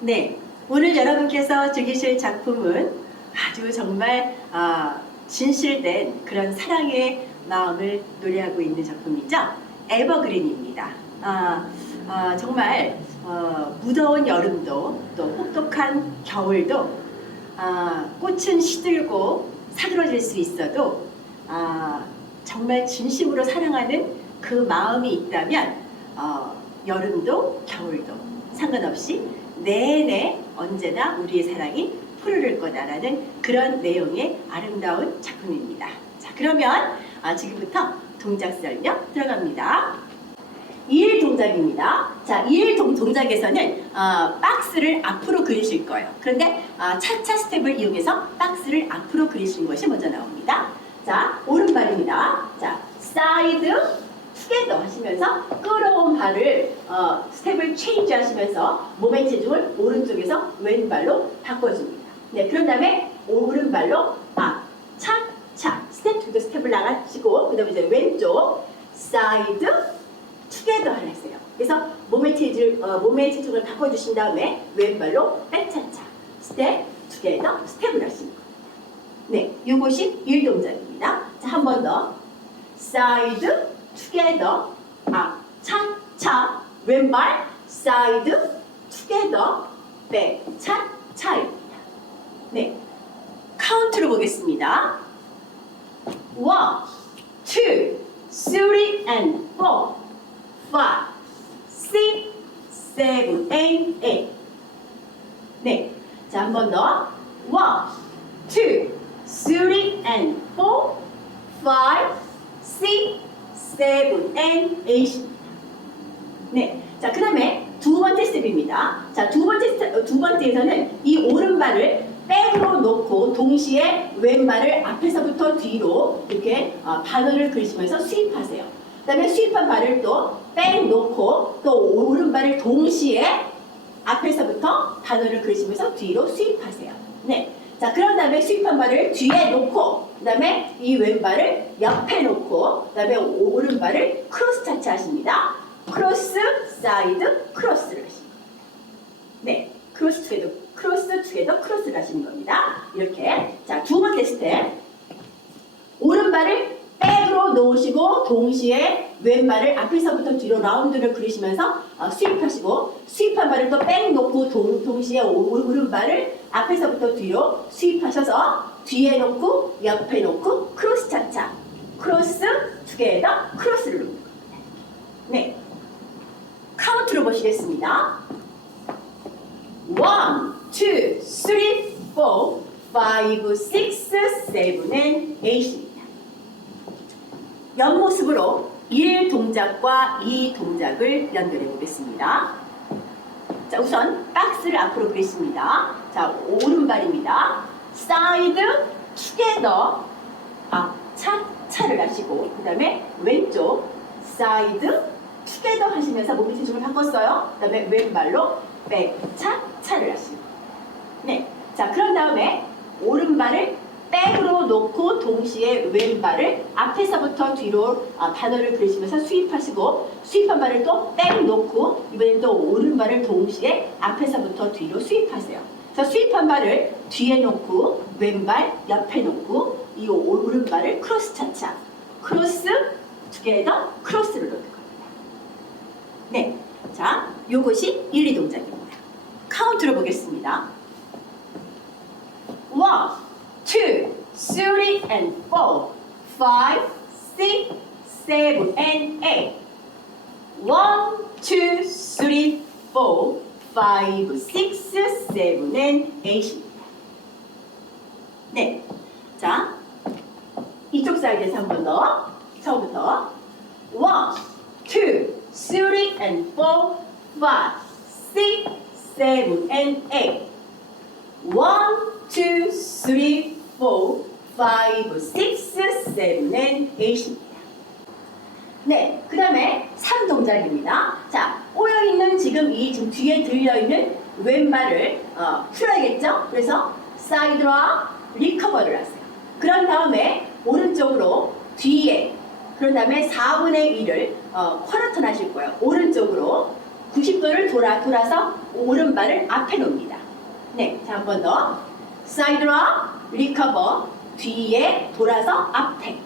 네, 오늘 여러분께서 즐기실 작품은 아주 정말 아, 진실된 그런 사랑의 마음을 노래하고 있는 작품이죠. 에버그린입니다. 아, 아, 정말 어, 무더운 여름도 또 혹독한 겨울도 아, 꽃은 시들고 사그러질 수 있어도 아, 정말 진심으로 사랑하는 그 마음이 있다면 어, 여름도 겨울도 상관없이 내내 언제나 우리의 사랑이 푸르를 거다라는 그런 내용의 아름다운 작품입니다. 자, 그러면 아, 지금부터 동작 설명 들어갑니다. 2일 동작입니다. 자, 2일 동, 동작에서는 어, 박스를 앞으로 그리실 거예요. 그런데 아, 차차 스텝을 이용해서 박스를 앞으로 그리시는 것이 먼저 나옵니다. 자, 오른발입니다. 자, 사이드 투게더 하시면서 끌어온 발을 어, 스텝을 체인지 하시면서 몸의 체중을 오른쪽에서 왼발로 바꿔줍니다. 네, 그런 다음에 오른발로 앞, 차, 차, 스텝 투게더 스텝을 나가시고 그 다음에 이제 왼쪽 사이드 투게더 하셨어요. 그래서 몸의 체중, 어, 몸의 체중을 바꿔주신 다음에 왼발로 백차차 스텝 투게더 스텝을 하시는 겁니다. 네, 이것이 1동작입니다. 자, 한 번 더. 사이드 투게더 앞, 차, 차, 왼발 사이드 투게더 백, 차, 차입니다. 네, 카운트로 보겠습니다. One, two, three, and four, five, six, seven, eight, eight. 네, 자, 한 번 더. One, two, three, and four, five, six, seven, and eight. 네, 자, 그 다음에 두 번째 스텝입니다. 자, 두 번째 스텝, 어, 두 번째에서는 이 오른발을 백으로 놓고 동시에 왼발을 앞에서부터 뒤로 이렇게 어, 반원을 그리시면서 스윕하세요. 그 다음에 스윕한 발을 또 백 놓고 또 오른발을 동시에 앞에서부터 단어를 그리시면서 뒤로 스윕하세요. 네. 자, 그런 다음에 스윕한 발을 뒤에 놓고, 그 다음에 이 왼발을 옆에 놓고, 그 다음에 오른발을 크로스 차치 하십니다. 크로스, 사이드, 크로스를 하십니다. 네. 크로스 투게더, 크로스 투게더, 크로스를 하시는 겁니다. 이렇게. 자, 두 번째 스텝. 오른발을 백으로 놓으시고 동시에 왼발을 앞에서부터 뒤로 라운드를 그리시면서 어, 스윕하시고 스윕한 발을 또 백 놓고 동, 동시에 오- 오른발을 앞에서부터 뒤로 스윕하셔서 뒤에 놓고 옆에 놓고 크로스 차차 크로스 투게더 크로스를 놓는 겁니다. 네 카운트로 보시겠습니다. One, two, three, four, five, six, seven, and eight입니다. 옆모습으로 1 동작과 2 동작을 연결해 보겠습니다. 자, 우선 박스를 앞으로 그리십니다. 자, 오른발입니다. 사이드 투게더 앞, 차, 차를 하시고 그 다음에 왼쪽 사이드 투게더 하시면서 몸의 체중을 바꿨어요. 그 다음에 왼발로 백, 차, 차를 하시고 네. 자, 그런 다음에 오른발을 백으로 놓고 동시에 왼발을 앞에서부터 뒤로 아, 반어를 그리시면서 스윕하시고 스윕한 발을 또 백 놓고 이번엔 또 오른발을 동시에 앞에서부터 뒤로 스윕하세요. 그래서 스윕한 발을 뒤에 놓고 왼발 옆에 놓고 이 오- 오른발을 크로스 차차 크로스 투게더 크로스를 놓는 겁니다. 네. 자, 요것이 1, 2 동작입니다. 카운트로 보겠습니다. One, two, three, and four, five, six, seven, and eight. One, two, three, four, five, six, seven, and eight입니다. 네. 자, 이쪽 사이드에서 한 번 더. 처음부터. One, two, three, and four, five, six, seven, and eight. One, two, three, four, five, six, seven, and eight입니다. 네, 그 다음에 3동작입니다. 자, 꼬여있는 지금 이 지금 뒤에 들려있는 왼발을 어, 풀어야겠죠? 그래서 사이드와 리커버를 하세요. 그런 다음에 오른쪽으로 뒤에 그런 다음에 4분의 1을 어, 쿼러턴 하실 거예요. 오른쪽으로 90도를 돌아 돌아서 오른발을 앞에 놓습니다. 네, 자 한 번 더. 사이드로 리커버 뒤에 돌아서 앞에.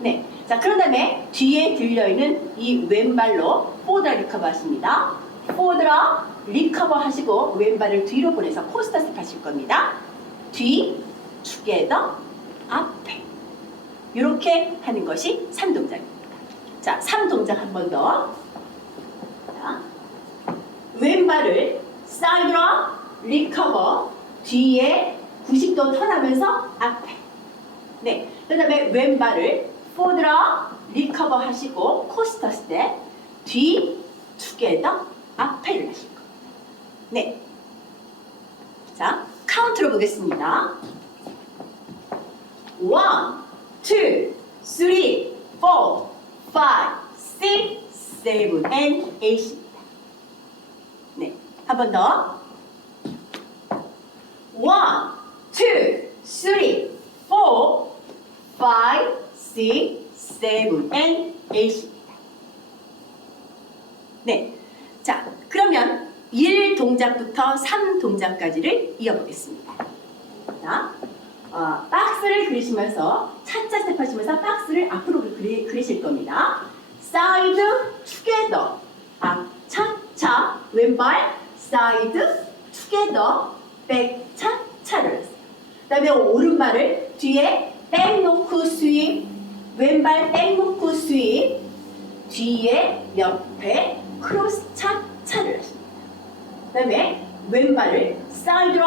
네, 자 그런 다음에 뒤에 들려 있는 이 왼발로 포드라 리커버 하십니다. 포드라 리커버 하시고 왼발을 뒤로 보내서 코스터 스텝 하실 겁니다. 뒤, 투게더, 앞에. 이렇게 하는 것이 3동작입니다. 자, 3동작 한 번 더. 자, 왼발을 사이드로 리커버 뒤에 90도 턴하면서 앞에. 네. 그 다음에 왼발을 포드로 리커버 하시고 코스터 스텝 뒤 투게더 앞에를 하실 겁니다. 네. 자, 카운트로 보겠습니다. One, two, three, four, five, six, seven, and eight입니다. 네, 한 번 더. One, two, three, four, five, six, seven, and eight입니다. 네, 자 그러면 1 동작부터 3 동작까지를 이어보겠습니다. 그리시면서 차차 스텝 하시면서 박스를 앞으로 그리, 그리실 겁니다. 사이드 투게더 앞 차차 왼발 사이드 투게더 백 차차를 했어요. 그 다음에 오른발을 뒤에 백 놓고 스윕 왼발 백 놓고 스윕 뒤에 옆에 크로스 차차를 하십니다. 그 다음에 왼발을 사이드로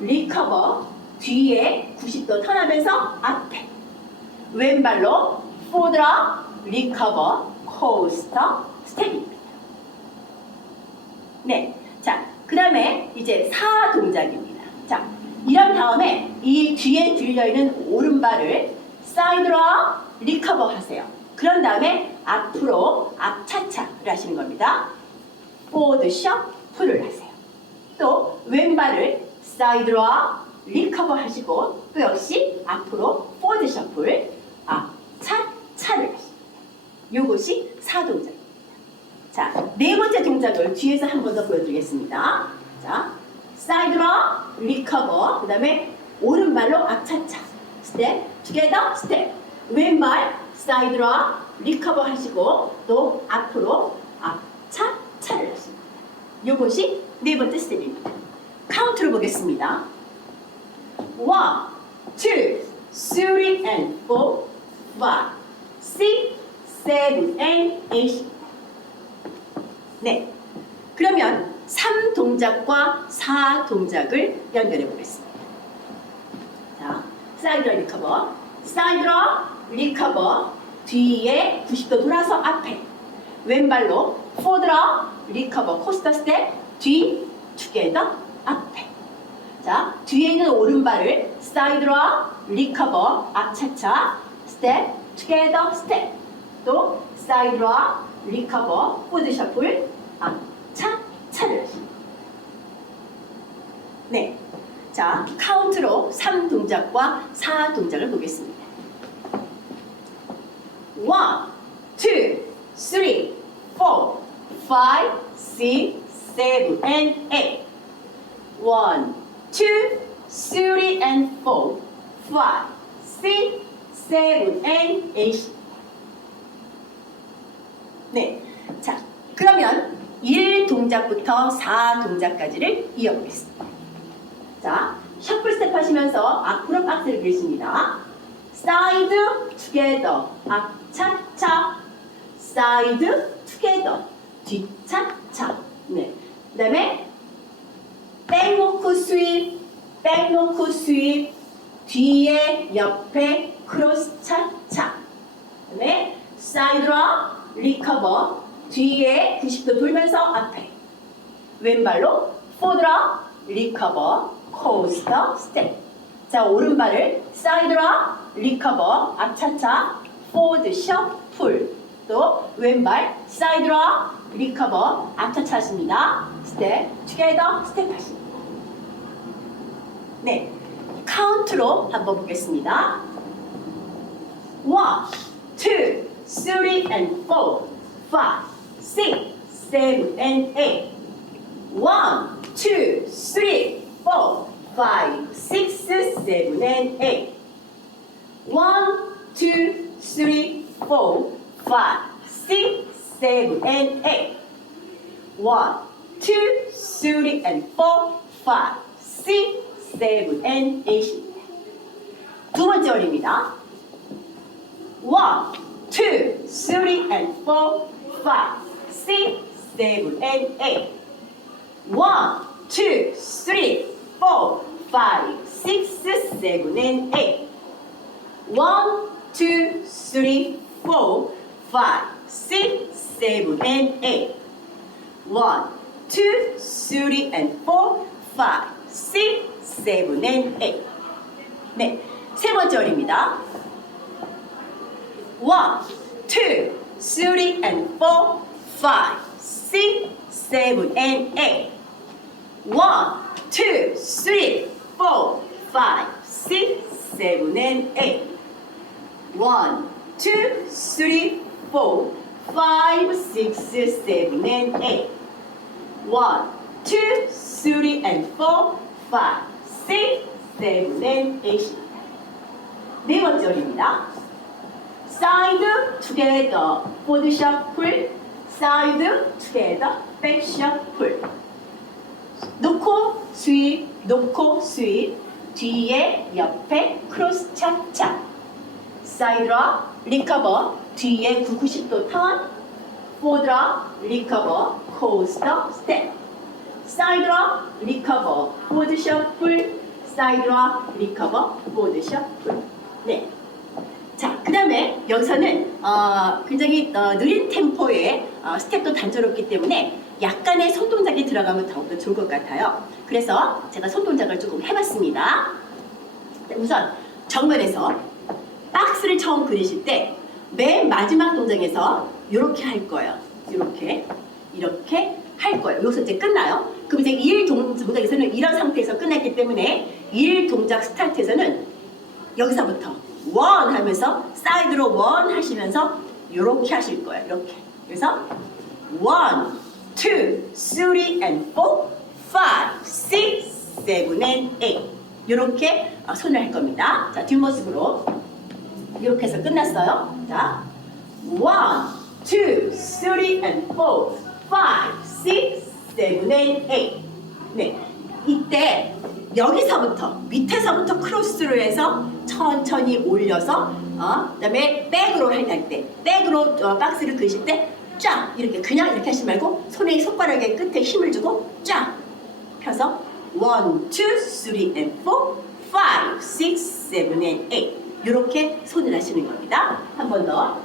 리커버 뒤에 90도 턴하면서 앞에 왼발로 포드로 리커버 코스터 스텝입니다. 네, 자, 그 다음에 이제 사 동작입니다. 자, 이런 다음에 이 뒤에 들려있는 오른발을 사이드로 리커버 하세요. 그런 다음에 앞으로 앞차차를 하시는 겁니다. 포드 셔플을 하세요. 또 왼발을 사이드로 리커버 하시고 또 역시 앞으로 포드 셔플 앞차차를 하십니다. 요것이 사동작입니다. 자, 네 번째 동작을 뒤에서 한 번 더 보여드리겠습니다. 자, 사이드로 리커버, 그 다음에 오른발로 앞차차, 스텝, 투게더, 스텝, 왼발 사이드로 리커버 하시고 또 앞으로 앞차 차를 하십니다. 요것이 네 번째 스텝입니다. 카운트로 보겠습니다. One, two, three, and four, five, six, seven, and eight. 네. 그러면 3 동작과 4 동작을 연결해 보겠습니다. 자, 사이드로 리커버, 사이드로 리커버, 뒤에 90도 돌아서 앞에, 왼발로 포드로 리커버, 코스터 스텝, 뒤, 투게더, 앞에. 자, 뒤에 있는 오른발을 사이드로 리커버, 앞차차, 스텝, 투게더, 스텝. 또 사이드로 리커버, 포드 셔플, 앞차, 차를 하십니다. 네. 자, 카운트로 3 동작과 4 동작을 보겠습니다. 1, 2, 3, 4, 5, 6, 7, and 8. 1, 2, 3, and 4, 5, 6, 7, and 8. 네. 자, 그러면 1 동작부터 4 동작까지를 이어보겠습니다. 자, 셔플 스텝 하시면서 앞으로 박스를 그리십니다. 사이드 투게더 앞차차 사이드 투게더 뒤차차 네. 그다음에 스윕 백노크 스윕 뒤에 옆에 크로스 차 차. 그 다음에 사이드로 리커버 뒤에 90도 돌면서 앞에. 왼발로 포드로 리커버 코스터 스텝. 자 오른발을 사이드로 리커버 앞차차 포드 셔플 또 왼발 사이드로 리커버 앞차차 하십니다. 스텝 투게더 스텝 하십니다 네 카운트로 한번 보겠습니다 One, two, three, and four, five, six, seven, and eight. One, two, three, four, five, six, seven, and eight. One, two, three, four, five, six, seven, and eight. One, two, three, and four, five, six, seven, and eight. 두 번째 월입니다. One, two, three, and four, five, six, seven, and eight. One, two, three, four, five, six, seven, and eight. One, two, three, four, five, six, seven, and eight. One, two, three, and four, five, six, seven, and eight. 네, 세 번째 월입니다. One, two, three, and four, five, six, seven, and eight. One, two, three, four, five, six, seven, and eight. One, two, three, four, five, six, seven, and eight. One, two, three, and four, five, six, seven, and eight. 네 번째 월입니다. Side together, forward shuffle, side together, back shuffle. 놓고 스윗, 놓고 스윗, 뒤에 옆에 크로스 착착. 사이드라 리커버, 뒤에 90도 턴, 포드라 리커버, 코스터 스텝. 사이드라 리커버, 포드 셔플, 사이드라 리커버, 포드 셔플. 네. 자, 그 다음에 여기서는 어, 굉장히 어, 느린 템포의 어, 스텝도 단조롭기 때문에 약간의 손 동작이 들어가면 더욱더 좋을 것 같아요. 그래서 제가 손 동작을 조금 해봤습니다. 자, 우선 정면에서 박스를 처음 그리실 때 맨 마지막 동작에서 이렇게 할 거예요. 이렇게 이렇게 할 거예요. 여기서 이제 끝나요. 그럼 이제 1 동작에서는 이런 상태에서 끝났기 때문에 1 동작 스타트에서는 여기서부터 원 하면서 사이드로 원 하시면서 이렇게 하실 거예요. 이렇게. 그래서 one, two, three, and four, five, six, seven, and eight. 이렇게 어, 손을 할 겁니다. 자, 뒷모습으로 이렇게 해서 끝났어요. 자, one, two, three, and four, and eight. 네, 이때 여기서부터 밑에서부터 크로스로 해서 천천히 올려서 어, 그다음에 백으로 할 때 백으로 어, 박스를 그리실 때 쫙 이렇게 그냥 이렇게 하지 말고 손에 손가락의 끝에 힘을 주고 쫙 펴서 one, two, three, and four, five, six, seven, and eight 이렇게 손을 하시는 겁니다. 한 번 더.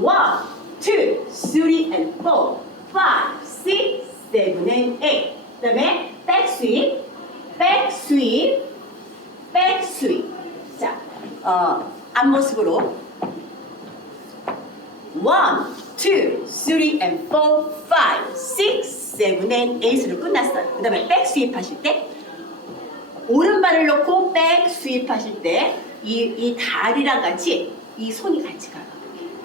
one, two, three, and four, five, six, seven, and eight. 그다음에 백 스윗, 백 스윗, 백 스윗. 자, 어, 앞모습으로 one, two, three, and four, five, six, seven, and eight으로 끝났어요. 그 다음에 백 스윗 하실 때 오른발을 놓고 백 스윗 하실 때 이 이 다리랑 같이 이 손이 같이 가요.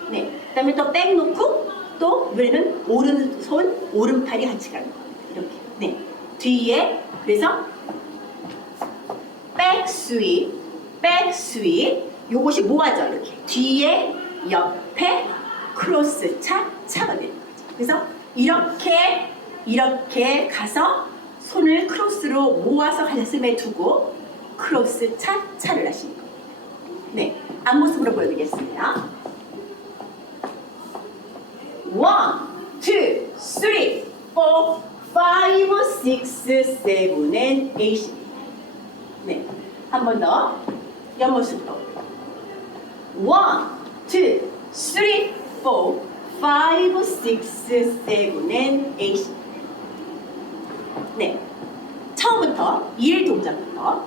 네. 그 다음에 또 백 놓고 또 이번에는 오른손 오른팔이 같이 가는 겁니다. 이렇게. 네. 뒤에 그래서 백 스윗, 백 스윗 요것이 뭐하죠? 이렇게 뒤에 옆에 크로스 차 차가 되는 거죠. 그래서 이렇게 이렇게 가서 손을 크로스로 모아서 가슴에 두고 크로스 차 차를 하시는 겁니다. 네, 앞모습으로 보여드리겠습니다. One, two, three, four, five, six, seven, and eight. 네, 한 번 더. 옆모습으로. One, two, three, four, five, six, seven, and eight. 네, 처음부터 일 동작부터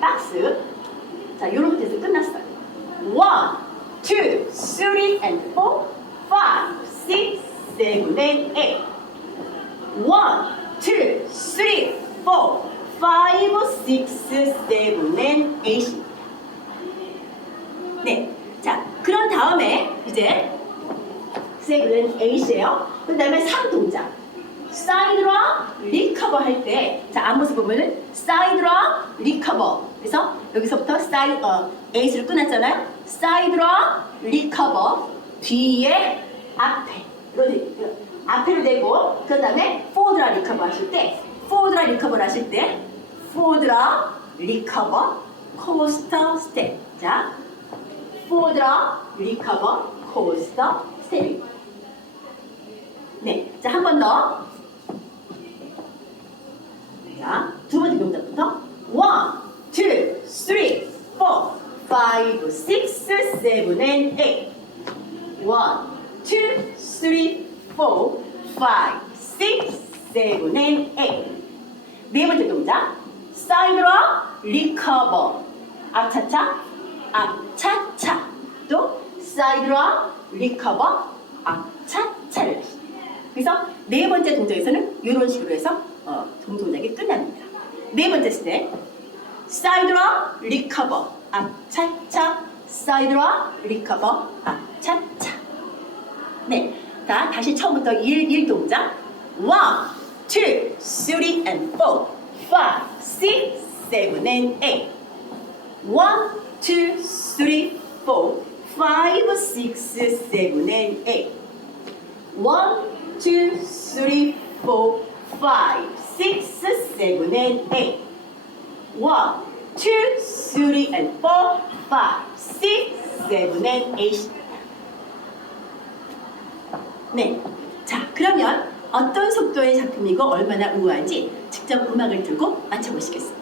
박스. 자, 이렇게 해서 끝났어요. One, two, three, and four, five, six, seven, and eight. One, two, three, four, five, six, seven, eight. 네, 자, 그런 다음에 이제 7은 8이에요. 그 다음에 3 동작. 사이드로 리커버 할 때, 자, 앞모습 보면은 사이드로 리커버. 그래서 여기서부터 사이드, 어, 8을 끊었잖아요. 사이드로 리커버. 뒤에 앞에. 이거 앞에를 대고, 그 다음에 포드라 리커버 하실 때, 포드라 리커버를 하실 때, 포드라 리커버 코스터 스텝. 자, 포드라 리커버 코스터 스텝. 네, 자, 한 번 더. 자, 두 번째 동작부터. One, two, three, four, five, six, seven, and eight. One, two, three, four, five, six, seven, eight. 네 번째 동작. 사이드로 리커버. 앞차차, 앞차차. 또 사이드로 리커버, 앞차차를. 그래서 네 번째 동작에서는 이런 식으로 해서 어, 동동작이 끝납니다. 네 번째 스텝. 사이드로 리커버, 앞차차. 사이드로 리커버, 앞차차. 네. 자, 다시 처음부터 1, 1 동작. 1, 2, 3, and 4, 5, 6, 7, and 8. 1, 2, 3, 4, 5, 6, 7, and 8. 1, 2, 3, 4, 5, 6, 7, and 8. 1, 2, 3, and 4, 5, 6, 7, and 8. 네. 자, 그러면 어떤 속도의 작품이고 얼마나 우아한지 직접 음악을 들고 맞춰보시겠습니다.